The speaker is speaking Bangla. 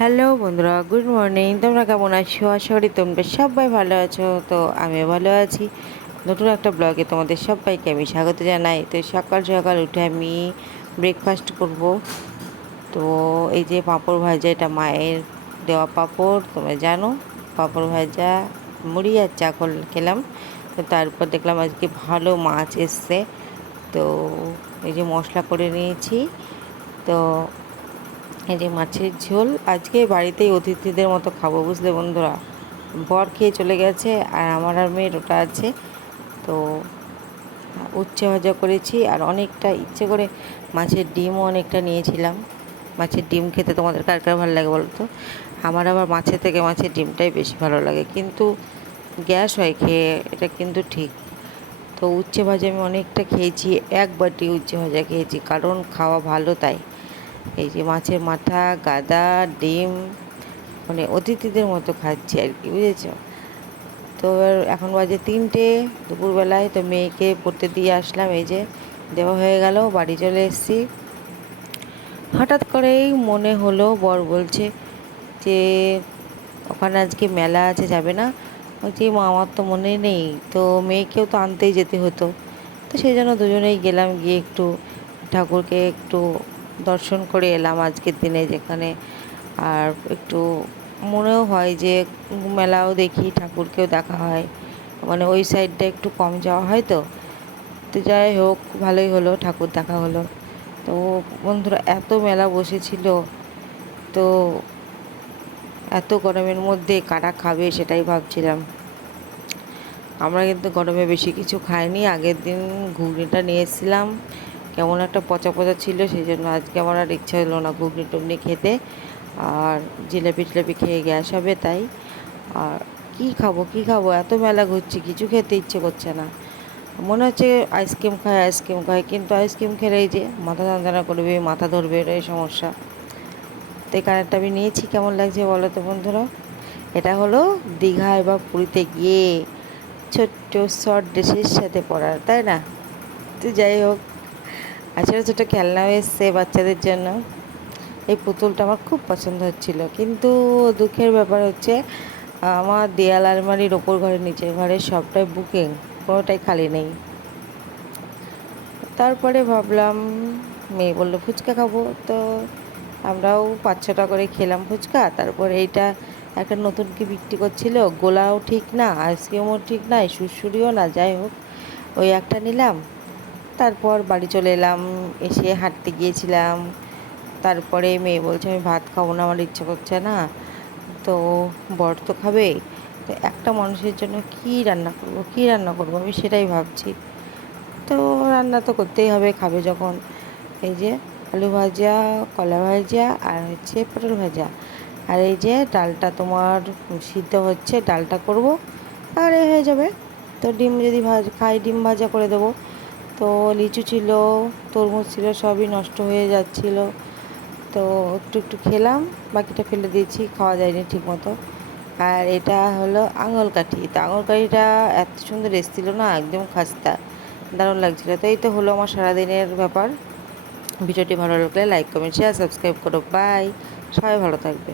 হ্যালো বন্ধুরা, গুড মর্নিং। তোমরা কেমন আছো? আশা করি তোমরা সবাই ভালো আছো। তো আমিও ভালো আছি। নতুন একটা ব্লগে তোমাদের সবাইকে আমি স্বাগত জানাই। তো সকাল সকাল উঠে আমি ব্রেকফাস্ট করব। তো এই যে পাঁপড় ভাজা, এটা মায়ের দেওয়া পাঁপড়, তোমরা জানো। পাঁপড় ভাজা, মুড়ি আর চা খেলাম। তো তারপর দেখলাম আজকে ভালো মাছ এসছে। তো এই যে মশলা করে নিয়েছি। তো এই যে মাছের ঝোল, আজকে বাড়িতেই অতিথিদের মতো খাব, বুঝলে বন্ধুরা? বর খেয়ে চলে গেছে আর আমার আর মেয়ের ওটা আছে। তো উচ্ছে ভাজা করেছি আর অনেকটা ইচ্ছে করে মাছের ডিমও অনেকটা নিয়েছিলাম। মাছের ডিম খেতে তোমাদের কার কার ভালো লাগে বলতো? আমার আবার মাছের থেকে মাছের ডিমটাই বেশি ভালো লাগে। কিন্তু গ্যাস হয় খেয়ে, এটা কিন্তু ঠিক। তো উচ্ছে ভাজা আমি অনেকটা খেয়েছি, এক বাটি উচ্ছে ভাজা খেয়েছি, কারণ খাওয়া ভালো তাই। এই যে মাছের মাথা, গাদা, ডিম মানে অতিথিদের মতো খাচ্ছি আর কি, বুঝেছ? তো এবার এখন বাজে তিনটে দুপুরবেলায়, তো মেয়েকে পড়তে দিয়ে আসলাম, এই যে দেওয়া হয়ে গেল, বাড়ি চলে এসেছি। হঠাৎ করেই মনে হলো, বর বলছে যে ওখানে আজকে মেলা আছে, যাবে না? বলছি, মা, আমার তো মনে নেই। তো মেয়েকেও তো আনতেই যেতে হতো। তো সেই জন্য দুজনেই গেলাম গিয়ে একটু ঠাকুরকে একটু দর্শন করে এলাম আজকের দিনে যেখানে। আর একটু মনেও হয় যে মেলাও দেখি, ঠাকুরকেও দেখা হয়। মানে ওই সাইডটা একটু কম যাওয়া হয় তো। তো যাই হোক, ভালোই হলো, ঠাকুর দেখা হলো। তো বন্ধুরা, এত মেলা বসেছিল। তো এত গরমের মধ্যে কারা খাবে সেটাই ভাবছিলাম। আমরা কিন্তু গরমে বেশি কিছু খাইনি। আগের দিন ঘুগনিটা নিয়ে এসেছিলাম। কেমন একটা পচা পচা ছিল, সেই জন্য আজকে আমার আর ইচ্ছা হলো না ঘুগনি টুগনি খেতে। আর জিলাপি টিলাপি খেয়ে গ্যাস হবে তাই। আর কি খাব কি খাব? এত মেলা ঘুরছি, কিছু খেতে ইচ্ছে করছে না। মনে হচ্ছে আইসক্রিম খায় আইসক্রিম খায় কিন্তু আইসক্রিম খেলেই যে মাথা যন্ত্রণা করবে, মাথা ধরবে, এটাই সমস্যা। তো এই কানেরটা আমি নিয়েছি, কেমন লাগছে বলো তো বন্ধুরা? এটা হলো দীঘায় বা পুরীতে গিয়ে ছোট্ট শর্ট ড্রেসের সাথে পরার, তাই না? তো যাই হোক। আর ছোটো ছোটো খেলনাও এসছে বাচ্চাদের জন্য। এই পুতুলটা আমার খুব পছন্দ হচ্ছিল। কিন্তু দুঃখের ব্যাপার হচ্ছে, আমার দেয়াল আলমারির ওপর ঘরের নিচের ঘরে সবটাই বুকিং, কোনোটাই খালি নেই। তারপরে ভাবলাম, মেয়ে বলল, ফুচকা খাব। তো আমরাও পাঁচ ছটা করে খেলাম ফুচকা। তারপর এইটা একটা নতুন কি বিক্রি করছিল, গোলাও ঠিক না, আইসক্রিমও ঠিক না সুরসুরিও না, যাই হোক। ওই একটা নিলাম তারপর বাড়ি চলে এলাম, এসে হাঁটতে গিয়েছিলাম। তারপরে মেয়ে বলছে, আমি ভাত খাব না, আমার ইচ্ছে করছে না। তো বর তো খাবে। তো একটা মানুষের জন্য কি রান্না করব, কি রান্না করব? আমি সেটাই ভাবছি। তো রান্না তো করতেই হবে, খাবে যখন। এই যে আলু ভাজা, কলা ভাজা আর হচ্ছে পটল ভাজা। আর এই যে ডালটা তোমার সিদ্ধ হচ্ছে, ডালটা করব, আর এ হয়ে যাবে। তো ডিম যদি ভাজ, খাই, ডিম ভাজা করে দেবো। তো লিচু ছিল, তরমুজ ছিল, সবই নষ্ট হয়ে যাচ্ছিল। তো একটু একটু খেলাম, বাকিটা ফেলে দিয়েছি, খাওয়া যায়নি ঠিক মতো আর এটা হলো আঙুল কাঠি। তো আঙুল কাঠিটা এত সুন্দর এসেছিল না, একদম খাস্তা, দারুণ লাগছিল। তো এই তো হলো আমার সারাদিনের ব্যাপার। ভিডিওটি ভালো লাগলে লাইক কমেন্ট শেয়ার সাবস্ক্রাইব করো। বাই সবাই ভালো থাকবে।